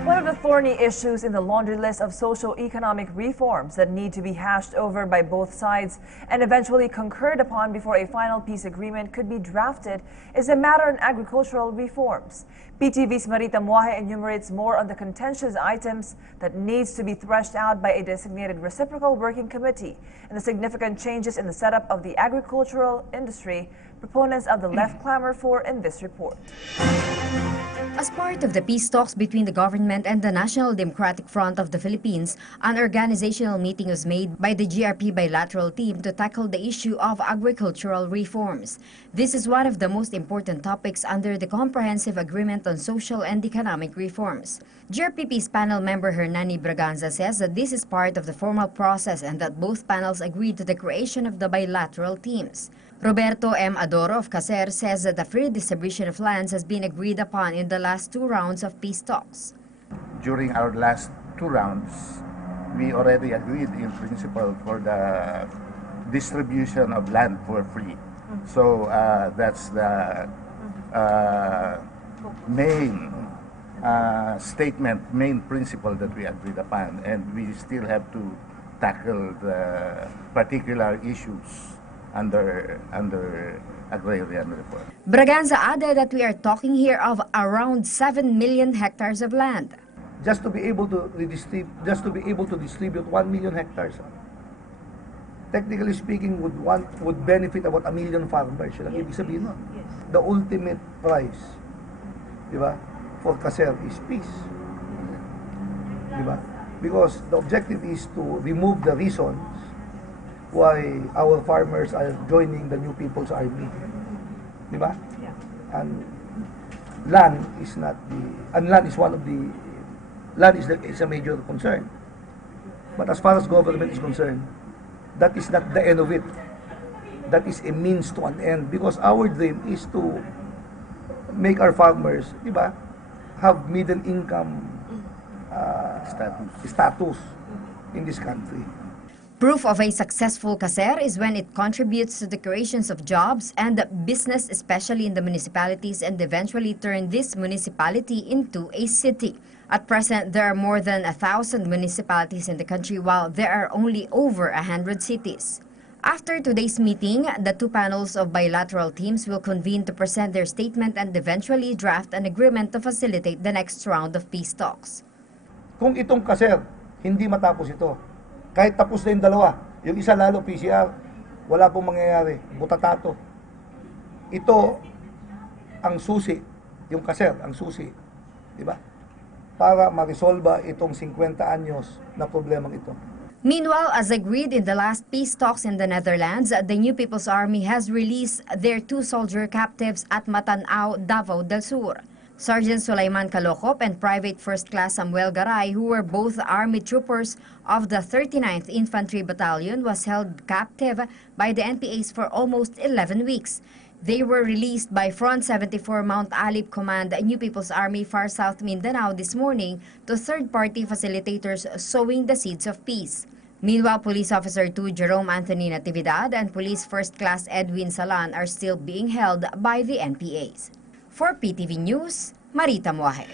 One of the thorny issues in the laundry list of socio-economic reforms that need to be hashed over by both sides and eventually concurred upon before a final peace agreement could be drafted is a matter on agricultural reforms. PTV's Marita Muaje enumerates more on the contentious items that needs to be threshed out by a designated reciprocal working committee and the significant changes in the setup of the agricultural industry proponents of the left clamor for in this report. As part of the peace talks between the government and the National Democratic Front of the Philippines, an organizational meeting was made by the GRP bilateral team to tackle the issue of agricultural reforms. This is one of the most important topics under the Comprehensive Agreement on Social and Economic Reforms. GRP Peace Panel member Hernani Braganza says that this is part of the formal process and that both panels agreed to the creation of the bilateral teams. Roberto M. Adoro of Caser says that the free distribution of lands has been agreed upon in the last two rounds of peace talks. During our last two rounds, we already agreed in principle for the distribution of land for free. So that's the main statement, main principle that we agreed upon, and we still have to tackle the particular issues under agrarian reform. Braganza added that we are talking here of around 7 million hectares of land. Just to be able to distribute 1 million hectares, technically speaking, would benefit about 1 million farmers. Yun ang ibig sabihin nun. The ultimate price, di ba, for Caser is peace. Di ba? Because the objective is to remove the reasons why our farmers are joining the New People's Army. Di ba? Yeah. And land is not is a major concern. But as far as government is concerned, that is not the end of it. That is a means to an end, because our dream is to make our farmers, di ba, have middle income status in this country. Proof of a successful Caser is when it contributes to the creations of jobs and business, especially in the municipalities, and eventually turn this municipality into a city. At present, there are more than 1,000 municipalities in the country, while there are only over 100 cities. After today's meeting, the two panels of bilateral teams will convene to present their statement and eventually draft an agreement to facilitate the next round of peace talks. Kung itong Caser, hindi matapos ito, kahit tapos na yung dalawa, yung isa lalo PCR, wala pong mangyayari, butatato. Ito ang susi, yung Caser, ang susi, di ba? Para ma-resolba itong 50 anyos na problemang ito. Meanwhile, as agreed in the last peace talks in the Netherlands, the New People's Army has released their 2 soldier captives at Matanao, Davao del Sur. Sergeant Sulaiman Calocop and Private First Class Samuel Garay, who were both Army troopers of the 39th Infantry Battalion, was held captive by the NPAs for almost 11 weeks. They were released by Front 74 Mount Alip Command, New People's Army, Far South Mindanao this morning to third-party facilitators sowing the seeds of peace. Meanwhile, Police Officer 2 Jerome Anthony Natividad and Police First Class Edwin Salan are still being held by the NPAs. For PTV News, Marita Muaje.